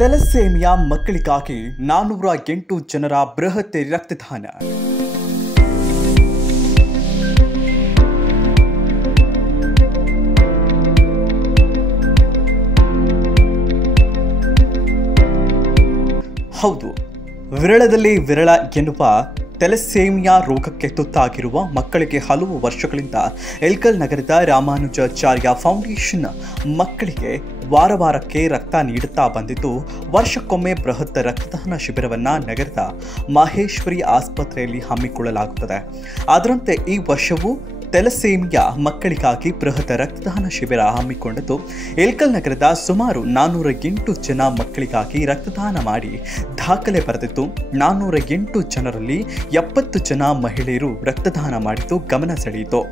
ಥೆಲಸೇಮಿಯಾ ಮಕ್ಕಳಿಗಾಗಿ 408 ಜನರ ಬೃಹತ್ ರಕ್ತದಾನ. ಹೌದು, ವಿರಳದಲ್ಲಿ ವಿರಳ ಎನ್ನುವ ಥೆಲಸೇಮಿಯಾ ರೋಗಕ್ಕೆ ತುತ್ತಾಗಿರುವ ಮಕ್ಕಳಿಗೆ ಹಲವು ವರ್ಷಗಳಿಂದ ಇಳಕಲ್ ನಗರದ ರಾಮಾನುಜಾಚಾರ್ಯ ಫೌಂಡೇಶನ್ ಮಕ್ಕಳಿಗೆ ವಾರಕ್ಕೆ ರಕ್ತ ನೀಡುತ್ತಾ ಬಂದಿದ್ದು, ವರ್ಷಕ್ಕೊಮ್ಮೆ ಬೃಹತ್ ರಕ್ತದಾನ ಶಿಬಿರವನ್ನು ನಗರದ ಮಹೇಶ್ವರಿ ಆಸ್ಪತ್ರೆಯಲ್ಲಿ ಹಮ್ಮಿಕೊಳ್ಳಲಾಗುತ್ತದೆ. ಅದರಂತೆ ಈ ವರ್ಷವೂ ಥೆಲಸೇಮಿಯಾ ಮಕ್ಕಳಿಗಾಗಿ ಬೃಹತ್ ರಕ್ತದಾನ ಶಿಬಿರ ಹಮ್ಮಿಕೊಂಡಿದ್ದು, ಇಳಕಲ್ ನಗರದ ಸುಮಾರು 408 ಜನ ಮಕ್ಕಳಿಗಾಗಿ ರಕ್ತದಾನ ಮಾಡಿ ದಾಖಲೆ ಬರೆದಿದ್ದು, 408 ಜನರಲ್ಲಿ 70 ಜನ ಮಹಿಳೆಯರು ರಕ್ತದಾನ ಮಾಡಿದ್ದು ಗಮನ ಸೆಳೆಯಿತು.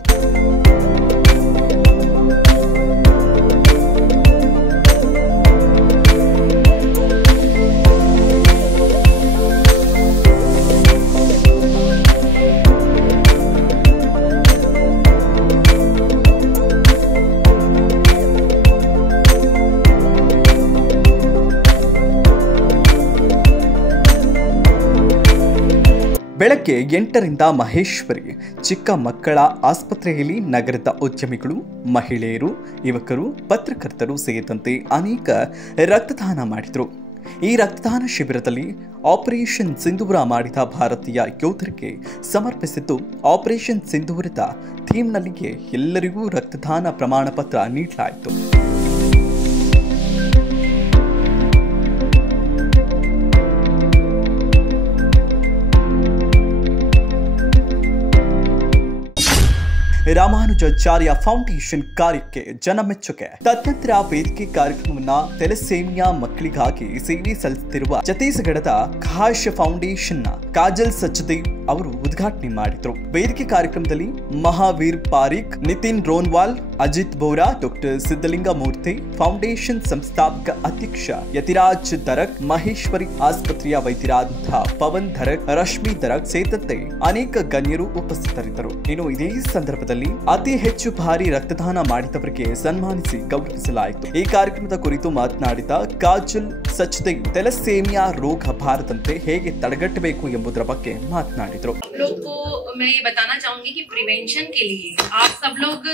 ಬೆಳಗ್ಗೆ 8ರಿಂದ ಮಹೇಶ್ವರಿ ಚಿಕ್ಕ ಮಕ್ಕಳ ಆಸ್ಪತ್ರೆಯಲ್ಲಿ ನಗರದ ಉದ್ಯಮಿಗಳು, ಮಹಿಳೆಯರು, ಯುವಕರು, ಪತ್ರಕರ್ತರು ಸೇರಿದಂತೆ ಅನೇಕ ರಕ್ತದಾನ ಮಾಡಿದರು. ಈ ರಕ್ತದಾನ ಶಿಬಿರದಲ್ಲಿ ಆಪರೇಷನ್ ಸಿಂಧೂರ ಮಾಡಿದ ಭಾರತೀಯ ಯೋಧರಿಗೆ ಸಮರ್ಪಿಸಿದ್ದು, ಆಪರೇಷನ್ ಸಿಂಧೂರದ ಥೀಮ್ನಲ್ಲಿಯೇ ಎಲ್ಲರಿಗೂ ರಕ್ತದಾನ ಪ್ರಮಾಣ ಪತ್ರ ನೀಡಲಾಯಿತು. ರಾಮಾನುಜಾಚಾರ್ಯ ಫೌಂಡೇಶನ್ ಕಾರ್ಯಕ್ಕೆ ಜನಮೆಚ್ಚುಗೆ. ತದನಂತರ ವೇದಿಕೆ ಕಾರ್ಯಕ್ರಮವನ್ನ ಥೆಲಸೇಮಿಯಾ ಮಕ್ಕಳಿಗಾಗಿ ಸೇವೆ ಸಲ್ಲಿಸುತ್ತಿರುವ ಛತ್ತೀಸ್ಗಢದ ಖಾಶ್ ಫೌಂಡೇಶನ್ ಕಾಜಲ್ ಸಚ್ದೇವ್ ಅವರು ಉದ್ಘಾಟನೆ ಮಾಡಿದರು. ವೇದಿಕೆ ಕಾರ್ಯಕ್ರಮದಲ್ಲಿ ಮಹಾವೀರ್ ಪಾರಿಕ್, ನಿತಿನ್ ರೋನ್ವಾಲ್, ಅಜಿತ್ ಬೋರಾ, ಡಾಕ್ಟರ್ ಸಿದ್ದಲಿಂಗ ಮೂರ್ತಿ, ಫೌಂಡೇಶನ್ ಸಂಸ್ಥಾಪಕ ಅಧ್ಯಕ್ಷ ಯತಿರಾಜ್ ದರಕ್, ಮಹೇಶ್ವರಿ ಆಸ್ಪತ್ರೆಯ ವೈದ್ಯರಾದಂತಹ ಪವನ್ ದರಕ್, ರಶ್ಮಿ ದರಕ್ ಸೇರಿದಂತೆ ಅನೇಕ ಗಣ್ಯರು ಉಪಸ್ಥಿತರಿದ್ದರು. ಇನ್ನು ಇದೇ ಸಂದರ್ಭದಲ್ಲಿ ಅತಿ ಹೆಚ್ಚು ಬಾರಿ ರಕ್ತದಾನ ಮಾಡಿದವರಿಗೆ ಸನ್ಮಾನಿಸಿ ಗೌರವಿಸಲಾಯಿತು. ಈ ಕಾರ್ಯಕ್ರಮದ ಕುರಿತು ಮಾತನಾಡಿದ ಕಾಜಲ್ ಸಚ್ದೇವ್, ಥೆಲಸೇಮಿಯಾ ರೋಗ ಬಾರದಂತೆ ಹೇಗೆ ತಡೆಗಟ್ಟಬೇಕು ಎಂಬುದರ ಬಗ್ಗೆ ಮಾತನಾಡಿದರು. मैं ये बताना चाहूंगी कि प्रिवेंशन के लिए आप सब लोग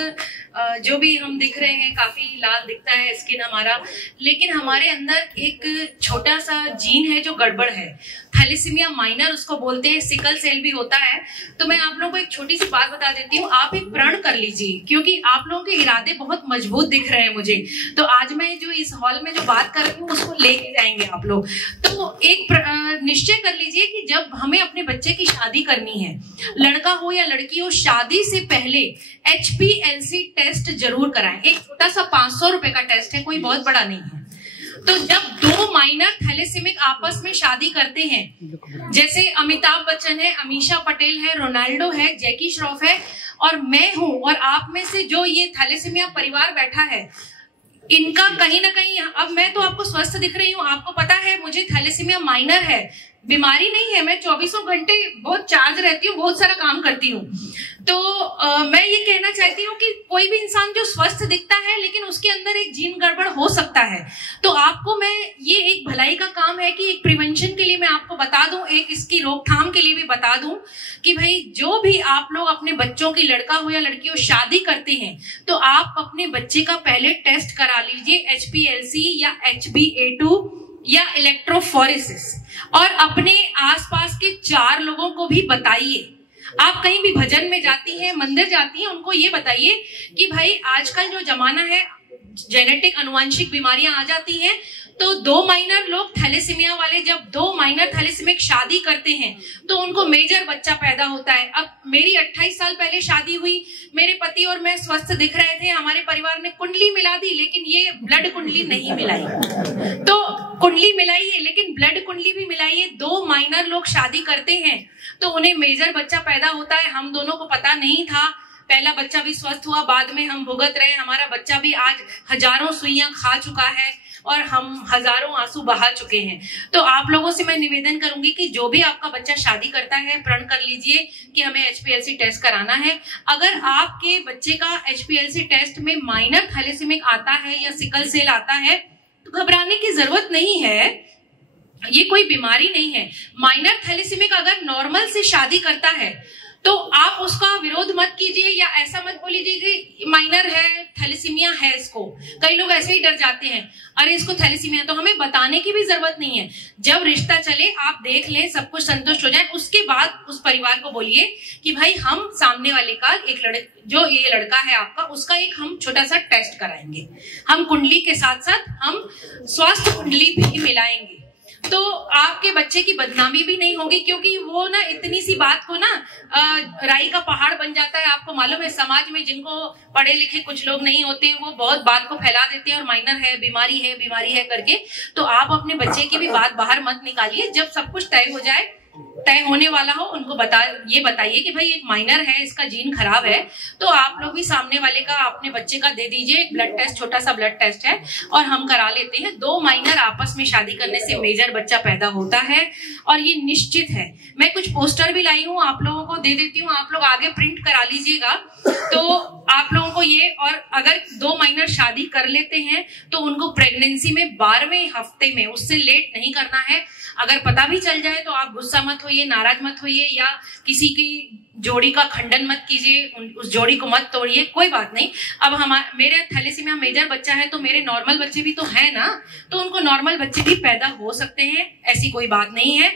जो भी हम दिख रहे हैं, काफी लाल दिखता है स्किन हमारा, लेकिन हमारे अंदर एक छोटा सा जीन है जो गड़बड़ है। थैलेसीमिया माइनर उसको बोलते हैं, सिकल सेल भी होता है। तो मैं आप लोगों को एक छोटी सी बात बता देती हूँ, आप एक प्रण कर लीजिए, क्योंकि आप लोगों के इरादे बहुत मजबूत दिख रहे हैं मुझे। तो आज मैं जो इस हॉल में जो बात कर रही हूँ उसको लेके जाएंगे आप लोग। तो एक निश्चय कर लीजिए कि जब हमें अपने बच्चे की शादी करनी है, लड़का हो या लड़की हो, शादी से पहले HPLC टेस्ट जरूर कराएं। एक छोटा सा 500 रुपए का टेस्ट है, कोई बहुत बड़ा नहीं है। तो जब दो माइनर थैलेसीमिक आपस में शादी करते हैं, जैसे अमिताभ बच्चन है, अमीषा पटेल है, रोनाल्डो है, जैकी श्रॉफ है और मैं हूं, और आप में से जो ये थैलेसीमिया परिवार बैठा है, इनका कहीं ना कहीं, अब मैं तो आपको स्वस्थ दिख रही हूँ, आपको पता है मुझे थैलेसीमिया माइनर है, बीमारी नहीं है, मैं 24 घंटे बहुत चार्ज रहती हूँ, बहुत सारा काम करती हूँ। तो मैं ये कहना चाहती हूँ कि कोई भी इंसान जो स्वस्थ दिखता है लेकिन उसके अंदर एक जीन गड़बड़ हो सकता है। तो आपको मैं ये एक भलाई का काम है कि एक प्रिवेंशन के लिए मैं आपको बता दूं, एक इसकी रोकथाम के लिए भी बता दूं कि भाई जो भी आप लोग अपने बच्चों की, लड़का हो या लड़की हो, शादी करते हैं तो आप अपने बच्चे का पहले टेस्ट करा लीजिए, HPLC या HbA2 या इलेक्ट्रोफोरेसिस, और अपने आसपास के 4 लोगों को भी बताइए। आप कहीं भी भजन में जाती हैं, मंदिर जाती हैं, उनको ये बताइए कि भाई आजकल जो जमाना है, जेनेटिक अनुवांशिक बीमारियां आ जाती हैं, तो 2 माइनर लोग थैलेसीमिया वाले जब 2 माइनर थैलेसीमिक शादी करते हैं तो उनको मेजर बच्चा पैदा होता है। अब मेरी 28 साल पहले शादी हुई, मेरे पति और मैं स्वस्थ दिख रहे थे, हमारे परिवार ने कुंडली मिला दी, लेकिन ये ब्लड कुंडली नहीं मिलाई। तो कुंडली मिलाइए, लेकिन ब्लड कुंडली भी मिलाइए। 2 माइनर लोग शादी करते हैं तो उन्हें मेजर बच्चा पैदा होता है। हम दोनों को पता नहीं था, पहला बच्चा भी स्वस्थ हुआ, बाद में हम भुगत रहे, हमारा बच्चा भी आज हजारों सुइयां खा चुका है और हम हजारों आंसू बहा चुके हैं। तो आप लोगों से मैं निवेदन करूंगी कि जो भी आपका बच्चा शादी करता है, प्रण कर लीजिए कि हमें HPLC टेस्ट कराना है। अगर आपके बच्चे का HPLC टेस्ट में माइनर थैलेसीमिक आता है या सिकल सेल आता है, तो घबराने की जरूरत नहीं है, ये कोई बीमारी नहीं है। माइनर थैलेसीमिक अगर नॉर्मल से शादी करता है तो आप उसका विरोध मत कीजिए या ऐसा मत बोलिए कि माइनर है, थैलेसीमिया है इसको। कई लोग ऐसे ही डर जाते हैं, अरे इसको थैलेसीमिया, तो हमें बताने की भी जरूरत नहीं है। जब रिश्ता चले, आप देख लें, सब कुछ संतुष्ट हो जाए, उसके बाद उस परिवार को बोलिए कि भाई हम सामने वाले का जो ये लड़का है आपका, उसका एक हम छोटा सा टेस्ट कराएंगे। हम कुंडली के साथ साथ हम स्वास्थ्य कुंडली भी मिलाएंगे, तो आपके बच्चे की बदनामी भी नहीं होगी। क्योंकि वो ना इतनी सी बात को ना राई का पहाड़ बन जाता है। आपको मालूम है समाज में जिनको पढ़े लिखे कुछ लोग नहीं होते हैं, वो बहुत बात को फैला देते हैं और माइनर है, बीमारी है करके। तो आप अपने बच्चे की भी बात बाहर मत निकालिए। जब सब कुछ तय होने वाला हो, उनको ये बताइए कि भाई एक माइनर है, इसका जीन खराब है, तो आप लोग भी सामने वाले का, अपने बच्चे का दे दीजिए एक ब्लड टेस्ट, छोटा सा ब्लड टेस्ट है और हम करा लेते हैं। 2 माइनर आपस में शादी करने से मेजर बच्चा पैदा होता है और ये निश्चित है। मैं कुछ पोस्टर भी लाई हूँ, आप लोगों को दे देती हूँ, आप लोग आगे प्रिंट करा लीजिएगा। तो आप लोगों को ये, और अगर 2 माइनर शादी कर लेते हैं तो उनको प्रेगनेंसी में 12वें हफ्ते में, उससे लेट नहीं करना है। अगर पता भी चल जाए तो आप गुस्सा मत होइए, नाराज मत होइए या किसी की जोड़ी का खंडन मत कीजिए, उस जोड़ी को मत तोड़िए, कोई बात नहीं। अब मेरे थैलेसीमिया मेजर बच्चा है तो मेरे नॉर्मल बच्चे भी तो है ना, तो उनको नॉर्मल बच्चे भी पैदा हो सकते हैं, ऐसी कोई बात नहीं है।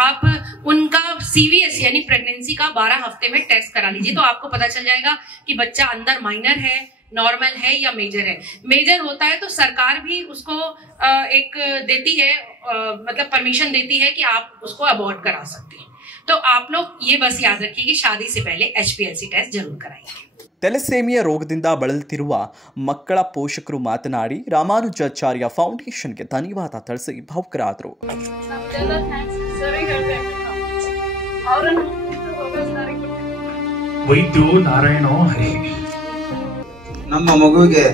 आप उनका CVS यानी प्रेगनेंसी का 12 हफ्ते में टेस्ट करा लीजिए, तो आपको पता चल जाएगा कि बच्चा अंदर माइनर है, नॉर्मल है या मेजर है। मेजर होता है तो सरकार भी उसको एक देती है, मतलब परमिशन देती है कि आप उसको अबॉर्ट करा सकते हैं। तो आप लोग ये बस याद रखिए कि शादी से पहले HPLC टेस्ट जरूर कराइए। ಥೆಲಸೇಮಿಯಾ ರೋಗದಿಂದ ಬಳಲುತ್ತಿರುವ ಮಕ್ಕಳ ಪೋಷಕರು ಮಾತನಾಡಿ ರಾಮಾನುಜಾಚಾರ್ಯ ಫೌಂಡೇಶನ್ಗೆ ಧನ್ಯವಾದ ತಿಳಿಸಿ ಭಾವುಕರಾದರು. ವೈದ್ಯು ನಾರಾಯಣ ಹರಿ. ನಮ್ಮ ಮಗುವಿಗೆ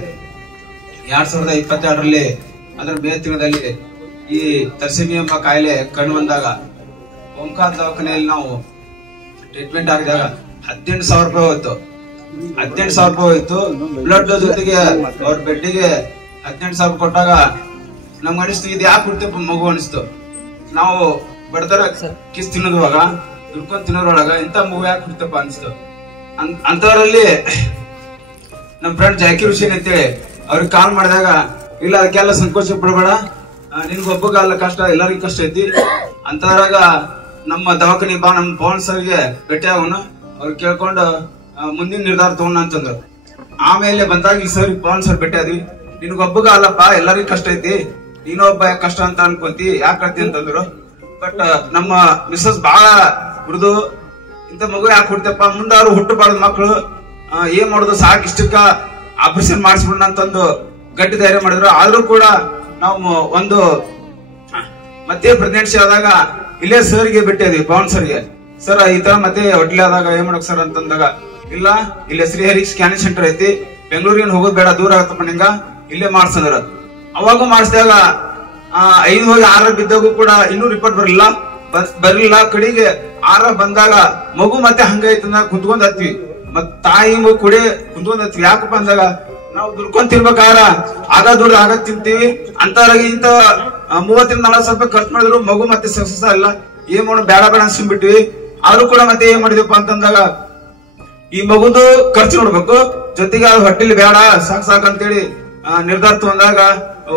2022ರಲ್ಲಿ ಅದರ ಮೇ ತಿಂಗಳಲ್ಲಿ ಈ ಥೆಲಸೇಮಿಯಾ ಎಂಬ ಕಾಯಿಲೆ ಕಂಡು ಬಂದಾಗ ಓಂಕಾರ ದವಾಖಾನೆಯಲ್ಲಿ ನಾವು ಟ್ರೀಟ್ಮೆಂಟ್ ಆಗಿದಾಗ 18,000 ರೂಪಾಯಿ ಹೋಯ್ತು. 18,000 ರೂಪಾಯಿ ಹೋಯ್ತು. ಬ್ಲಡ್ ಜೊತೆಗೆ ಅವ್ರ ಬೆಡ್ಡಿಗೆ 18,000 ಕೊಟ್ಟಾಗ ನಮ್ಗೆ ಅನಿಸ್ತು ಇದು ಯಾಕೆ ಕೊಡ್ತೇಪ್ಪ ಮಗು ಅನಿಸ್ತು. ನಾವು ಬಡತರ ಕಿಸ್ ತಿನ್ನೋದ್ರೊಳಗ, ದುಡ್ಕೊಂಡ್ ತಿನ್ನೋದ್ರೊಳಗ ಇಂಥ ಮಗು ಯಾಕೆ ಕೊಡ್ತೇಪ್ಪ ಅನಿಸ್ತು. ಅಂತವರಲ್ಲಿ ನಮ್ ಫ್ರೆಂಡ್ ಜಾಕಿರ್ ಹುಸೇನ್ ಅಂತೇಳಿ ಅವ್ರಿಗೆ ಕಾಲ್ ಮಾಡಿದಾಗ, ಇಲ್ಲ ಅದಕ್ಕೆಲ್ಲ ಸಂಕೋಚ ಪಡಬೇಡ, ನಿನ್ಗೊಬ್ಬಗಲ್ಲ ಕಷ್ಟ, ಎಲ್ಲರಿಗೂ ಕಷ್ಟ ಐತಿ ಅಂತದ್ರಾಗ ನಮ್ಮ ದವಾಖಾನೆ ಬಾ, ನಮ್ಮ ಪವನ್ ಸರ್ಗೆ ಭೇಟಿ ಆಗೋಣ, ಅವ್ರು ಕೇಳ್ಕೊಂಡು ಮುಂದಿನ ನಿರ್ಧಾರ ತಗೊಂಡ ಅಂತಂದ್ರು. ಆಮೇಲೆ ಬಂದಾಗ ಈ ಸರ್ ಪವನ್ ಸರ್ ಭೇಟಿ ಆದ್ವಿ. ನಿನ್ಗೊಬ್ಬಗ ಅಲ್ಲಪ್ಪ, ಎಲ್ಲರಿಗೂ ಕಷ್ಟ ಐತಿ, ನೀನೊಬ್ಬ ಕಷ್ಟ ಅಂತ ಅನ್ಕೊಂತಿ, ಯಾಕತಿ ಅಂತಂದ್ರು. ಬಟ್ ನಮ್ಮ ಮಿಸ್ಸಸ್ ಬಹಳ ಹುಡ್ದು, ಇಂತ ಮಗು ಯಾಕೆ ಹುಡ್ತಪ್ಪ, ಮುಂದಾರು ಹುಟ್ಟಬಾರ್ದು ಮಕ್ಕಳು, ಏನ್ ಮಾಡೋದು, ಸಾಕು ಇಷ್ಟಕ್ಕ ಆಪರೇಷನ್ ಮಾಡಿಸ್ಬಿಡ ಅಂತಂದು ಗಟ್ಟಿ ಧೈರ್ಯ ಮಾಡಿದ್ರು. ಆದ್ರೂ ಕೂಡ ನಾವು ಒಂದು ಮತ್ತೆ ಪ್ರೆಗ್ನೆನ್ಸಿ ಆದಾಗ ಇಲ್ಲೇ ಸರ್ಗೆ ಭೇಟಿಯಾದ್ವಿ, ಪವನ್ ಸರ್ಗೆ. ಸರ್ ಈ ತರ ಮತ್ತೆ ಹೊಟ್ಲೆ ಆದಾಗ ಏನ್ ಮಾಡಕ್ ಸರ್ ಅಂತಂದಾಗ, ಇಲ್ಲ ಇಲ್ಲೇ ಶ್ರೀಹರಿ ಸ್ಕ್ಯಾನಿಂಗ್ ಸೆಂಟರ್ ಐತಿ, ಬೆಂಗಳೂರಿನ ಹೋಗೋದ್ ಬೇಡ, ದೂರ ಆಗತ್ತಪ್ಪ ನಿಂಗ, ಇಲ್ಲೇ ಮಾಡ್ಸಂದ್ರ. ಅವಾಗೂ ಮಾಡಿಸಿದಾಗ 5 ಹೋಗಿ 6 ಬಿದ್ದಾಗೂ ಕೂಡ ಇನ್ನೂ ರಿಪೋರ್ಟ್ ಬರ್ಲಿಲ್ಲ. ಕಡೆಗೆ 6 ಬಂದಾಗ ಮಗು ಮತ್ತೆ ಹಂಗೈತಂದ ಕುಂತ್ಕೊಂಡ್ ಹತ್ವಿ, ಮತ್ ತಾಯಿ ಮಗು ಕುಡಿ ಕುಂತ್ಕೊಂಡ್ ಹತ್ವಿ. ಯಾಕಪ್ಪ ಅಂದಾಗ ನಾವು ದುಡ್ಕೊಂಡ್ ತಿನ್ಬೇಕಾರ ಆಗ ದುಡ್ಡು ಆಗ ತಿಂತೀವಿ ಅಂತವ್ರಾಗ ಇಂತ 30-40 ರೂಪಾಯಿ ಖರ್ಚು ಮಾಡಿದ್ರು ಮಗು ಮತ್ತೆ ಸಕ್ಸಸ್ ಇಲ್ಲ. ಏನ್ ಮಾಡೋಣ, ಬೇಡ ಅನ್ಸ್ಬಿಟ್ವಿ. ಆದ್ರೂ ಕೂಡ ಮತ್ತೆ ಏನ್ ಮಾಡಿದ್ವಪ್ಪ ಅಂತಂದಾಗ ಈ ಮಗುದು ಖರ್ಚು ನೋಡ್ಬೇಕು, ಜೊತೆಗೆ ಹೊಟ್ಟಿಲಿ ಬೇಡ, ಸಾಕಂತೇಳಿ ನಿರ್ಧಾರ ತಗೊಂಡಾಗ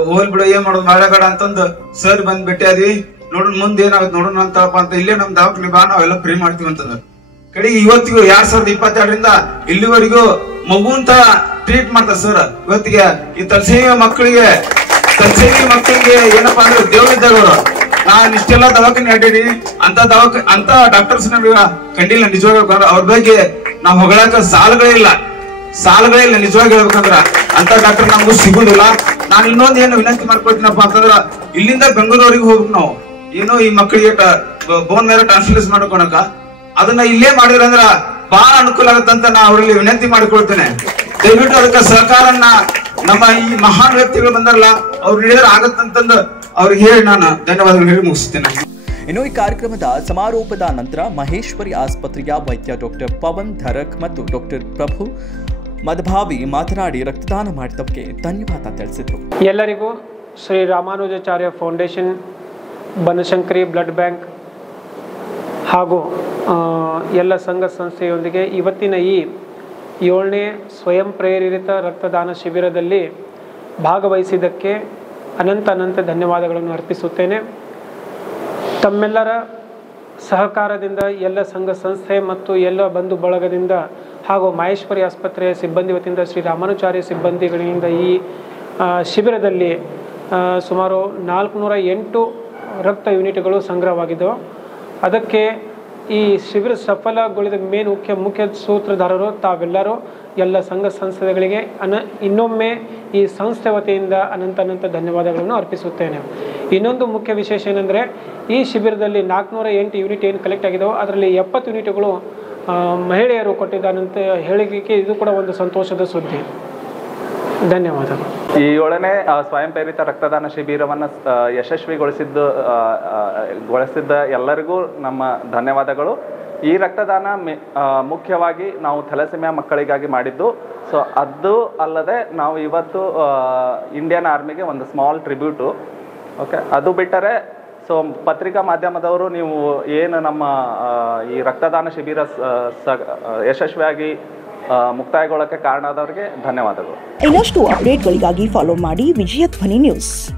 ಹೋಲ್ ಬಿಡು, ಏನ್ ಮಾಡೋದು, ಬೇಡ ಅಂತಂದು ಸರ್ ಬಂದ್ ಭೇಟಿ ಆದ್ವಿ. ನೋಡೋಣ ಮುಂದೆ ಏನಾಗುತ್ತೆ ನೋಡೋಣ ಅಂತಪ್ಪ ಅಂತ, ಇಲ್ಲೇ ನಮ್ ದವಾಖಾನೆ ಬಾ, ನಾವೆಲ್ಲ ಫ್ರೀ ಮಾಡ್ತೀವಿ ಅಂತಂದ್ರ. ಕಡೆಗೆ ಇವತ್ತಿಗೂ 2022ರಿಂದ ಇಲ್ಲಿವರೆಗೂ ಮಗುಂತ ಟ್ರೀಟ್ ಮಾಡ್ತಾರೆ ಸರ್. ಇವತ್ತಿಗೆ ಈ ಥೆಲಸೇಮಿಯಾ ಮಕ್ಕಳಿಗೆ ಏನಪ್ಪಾ ಅಂದ್ರೆ ದೇವರಿದ್ದಾಗ ಅವರು. ನಾನ್ ಇಷ್ಟೆಲ್ಲ ದವಾಖಾನೆ ಅಡ್ಡಾಡಿ ಅಂತ ಡಾಕ್ಟರ್ಸ್ ಕಂಡಿಲ್ಲ. ನಿಜವಾಗ ಅವ್ರ ಬಗ್ಗೆ ನಾವ್ ಹೊಗಳಾಕ ಸಾಲಗಳೇ ಇಲ್ಲ ನಿಜವಾಗಿ ಹೇಳ್ಬೇಕಂದ್ರ. ಅಂತ ಡಾಕ್ಟರ್ ನಮಗೂ ಸಿಗುದಿಲ್ಲ. ನಾನು ಇನ್ನೊಂದ್ ಏನು ವಿನಂತಿ ಮಾಡ್ಕೊಳ್ತೀನಪ್ಪ ಅಂತಂದ್ರ, ಇಲ್ಲಿಂದ ಬೆಂಗಳೂರಿಗೆ ಹೋಗ್ಬೇಕು ನಾವು, ಏನೋ ಈ ಮಕ್ಕಳಿಗೆ ಬೋನ್ ಮೇಲೆ ಟ್ರಾನ್ಸ್ಫ್ಯೂಸ್ ಮಾಡ್ಕೊಳಕ, ಅದನ್ನ ಇಲ್ಲೇ ಮಾಡಿದ್ರಂದ್ರ ಬಹಳ ಅನುಕೂಲ ಆಗತ್ತಂತ ನಾ ಅವರಲ್ಲಿ ವಿನಂತಿ ಮಾಡಿಕೊಳ್ತೇನೆ. ದಯವಿಟ್ಟು ಅದಕ್ಕೆ ಸಹಕಾರನ್ನ ನಮ್ಮ ಈ ಮಹಾನ್ ವ್ಯಕ್ತಿಗಳು ಬಂದಾರಲ್ಲ ಅವ್ರು ಹೇಳಿದ್ರೆ ಆಗತ್ತಂತಂದು ಅವ್ರಿಗೆ ಹೇಳಿ ನಾನು ಧನ್ಯವಾದಗಳು ಹೇಳಿ ಮುಗಿಸ್ತೇನೆ. ಇನ್ನು ಈ ಕಾರ್ಯಕ್ರಮದ ಸಮಾರೋಪದ ನಂತರ ಮಹೇಶ್ವರಿ ಆಸ್ಪತ್ರೆಯ ವೈದ್ಯ ಡಾಕ್ಟರ್ ಪವನ್ ಧರಕ್ ಮತ್ತು ಡಾಕ್ಟರ್ ಪ್ರಭು ಮದಭಾವಿ ಮಾತನಾಡಿ ರಕ್ತದಾನ ಮಾಡಿದವರಿಗೆ ಧನ್ಯವಾದ ತಿಳಿಸಿದರು. ಎಲ್ಲರಿಗೂ Shri Ramanujacharya foundation, Banashankari blood bank ಹಾಗೂ ಎಲ್ಲ ಸಂಘ ಸಂಸ್ಥೆಯೊಂದಿಗೆ ಇವತ್ತಿನ ಈ 7ನೇ ಸ್ವಯಂ ಪ್ರೇರಿತ ರಕ್ತದಾನ ಶಿಬಿರದಲ್ಲಿ ಭಾಗವಹಿಸಿದ್ದಕ್ಕೆ ಅನಂತ ಧನ್ಯವಾದಗಳನ್ನು ಅರ್ಪಿಸುತ್ತೇನೆ. ತಮ್ಮೆಲ್ಲರ ಸಹಕಾರದಿಂದ ಎಲ್ಲ ಸಂಘ ಸಂಸ್ಥೆ ಮತ್ತು ಎಲ್ಲ ಬಂಧು ಬಳಗದಿಂದ ಹಾಗೂ ಮಹೇಶ್ವರಿ ಆಸ್ಪತ್ರೆಯ ಸಿಬ್ಬಂದಿ ವತಿಯಿಂದ ಶ್ರೀ ರಾಮಾನುಚಾರ್ಯ ಸಿಬ್ಬಂದಿಗಳಿಂದ ಈ ಶಿಬಿರದಲ್ಲಿ ಸುಮಾರು 408 ರಕ್ತ ಯೂನಿಟ್ಗಳು ಸಂಗ್ರಹವಾಗಿದ್ದವು. ಅದಕ್ಕೆ ಈ ಶಿಬಿರ ಸಫಲಗೊಳಿದ ಮುಖ್ಯ ಸೂತ್ರಧಾರರು ತಾವೆಲ್ಲರೂ ಎಲ್ಲ ಸಂಘ ಸಂಸ್ಥೆಗಳಿಗೆ ಇನ್ನೊಮ್ಮೆ ಈ ಸಂಸ್ಥೆ ವತಿಯಿಂದ ಅನಂತ ಧನ್ಯವಾದಗಳನ್ನು ಅರ್ಪಿಸುತ್ತೇನೆ. ಇನ್ನೊಂದು ಮುಖ್ಯ ವಿಶೇಷ ಏನೆಂದರೆ ಈ ಶಿಬಿರದಲ್ಲಿ 408 ಯೂನಿಟ್ ಏನು ಕಲೆಕ್ಟ್ ಆಗಿದ್ದವು ಅದರಲ್ಲಿ 70 ಯೂನಿಟ್ಗಳು ಮಹಿಳೆಯರು ಕೊಟ್ಟಿದ್ದಾನಂತ ಹೇಳಿಕೆ ಇದು ಕೂಡ ಒಂದು ಸಂತೋಷದ ಸುದ್ದಿ. ಧನ್ಯವಾದಗಳು. ಈ 7ನೇ ಸ್ವಯಂ ಪ್ರೇರಿತ ರಕ್ತದಾನ ಶಿಬಿರವನ್ನು ಯಶಸ್ವಿಗೊಳಿಸಿದ್ದ ಎಲ್ಲರಿಗೂ ನಮ್ಮ ಧನ್ಯವಾದಗಳು. ಈ ರಕ್ತದಾನ ಮುಖ್ಯವಾಗಿ ನಾವು ಥೆಲಸೆಮಿಯಾ ಮಕ್ಕಳಿಗಾಗಿ ಮಾಡಿದ್ದು. ಸೊ ಅದು ಅಲ್ಲದೆ ನಾವು ಇವತ್ತು ಇಂಡಿಯನ್ ಆರ್ಮಿಗೆ ಒಂದು ಸ್ಮಾಲ್ ಟ್ರಿಬ್ಯೂಟು. ಓಕೆ, ಅದು ಬಿಟ್ಟರೆ ಸೊ ಪತ್ರಿಕಾ ಮಾಧ್ಯಮದವರು ನೀವು ಏನು ನಮ್ಮ ಈ ರಕ್ತದಾನ ಶಿಬಿರ ಯಶಸ್ವಿಯಾಗಿ ಮುಕ್ತಾಯಗೊಳ್ಳಕ್ಕೆ ಕಾರಣ ಆದವರಿಗೆ ಧನ್ಯವಾದಗಳು. ಇನ್ನಷ್ಟು ಅಪ್ಡೇಟ್ಗಳಿಗಾಗಿ ಫಾಲೋ ಮಾಡಿ ವಿಜಯ ಧ್ವನಿ ನ್ಯೂಸ್.